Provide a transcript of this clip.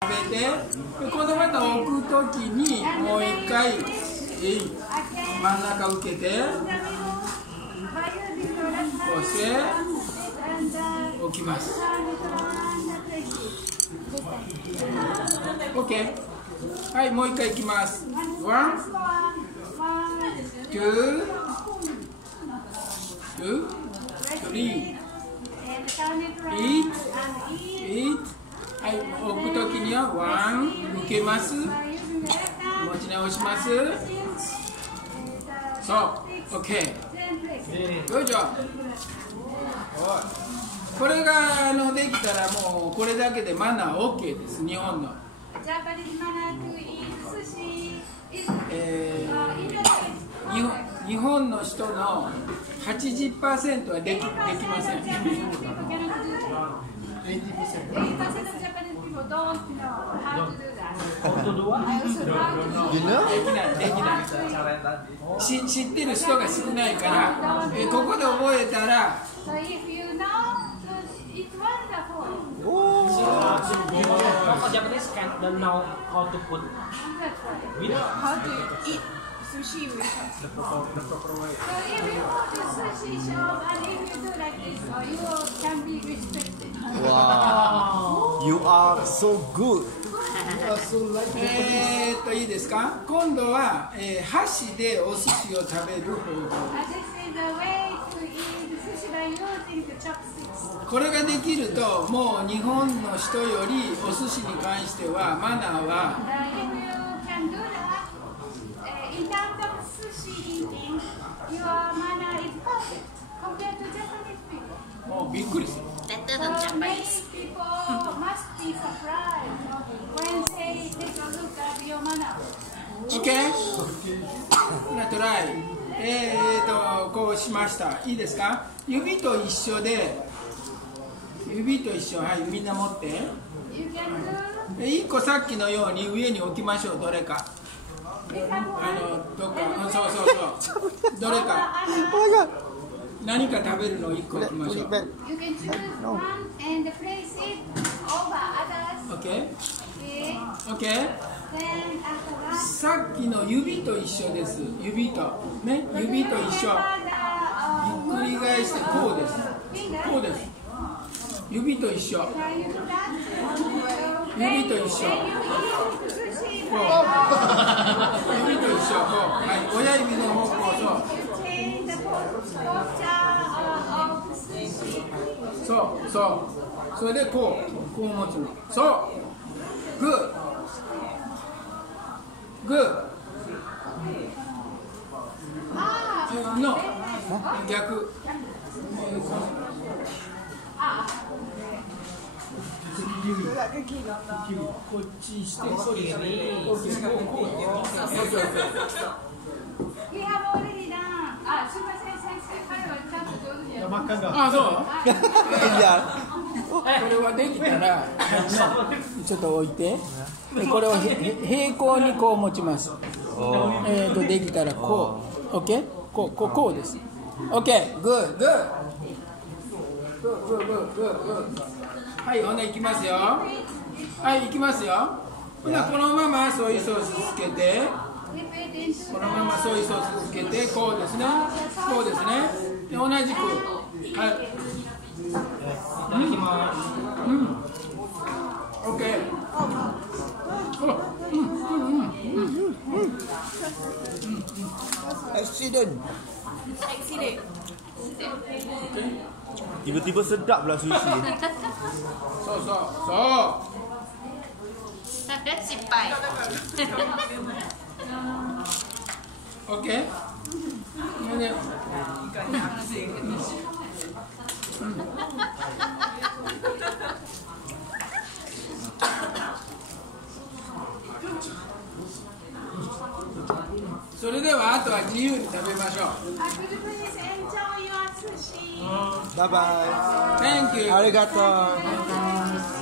べて、このまた置くときにもう一回真ん中受けて、こうして置きます。OK。はい、もう一回いきます。1、2、3、8。はい、置くときには1、受けます。持ち直します。そう、OK。よいしょ。これができたらもうこれだけでマナー OK です、日本の。日本の人の 80% はできません。知ってる人が少ないから、ここで覚えたら。Japanese don't know how to put how to eat sushi with the proper way. So if you go to sushi shop and if you do like this, you can be respected. Wow, you are so good. いいですか？今度は、箸でお寿司を食べる方法。これができると、もう日本の人よりお寿司に関してはマナーはもうびっくりする。OK？ トライ。こうしました。いいですか？指と一緒で、はい、みんな持って。1個さっきのように上に置きましょう、どれか。どっか、そう。どれか。何か食べるのを1個置きましょう。OK？さっきの指と一緒です。指と一緒。ひっくり返してこうです。指と一緒。こう。指と一緒。はい、親指の方向そう。それでこう持つの。そう。グー。の逆。こっちしてこう。あ、そう。これはできたらちょっと置いて、これを平行にこう持ちます。できたらこう、OK？ こうです。OK、グー。はい、ほんでいきますよ。はい、いきますよ。ほなこのままソイソースつけて、このままソイソースつけて、こうですね。で同じく。はい。OK。Accident. Tiba-tiba sedap lah sushi. So. 失敗。OK？ それではあとは自由に食べましょう。バイバイ。Thank you。ありがとう。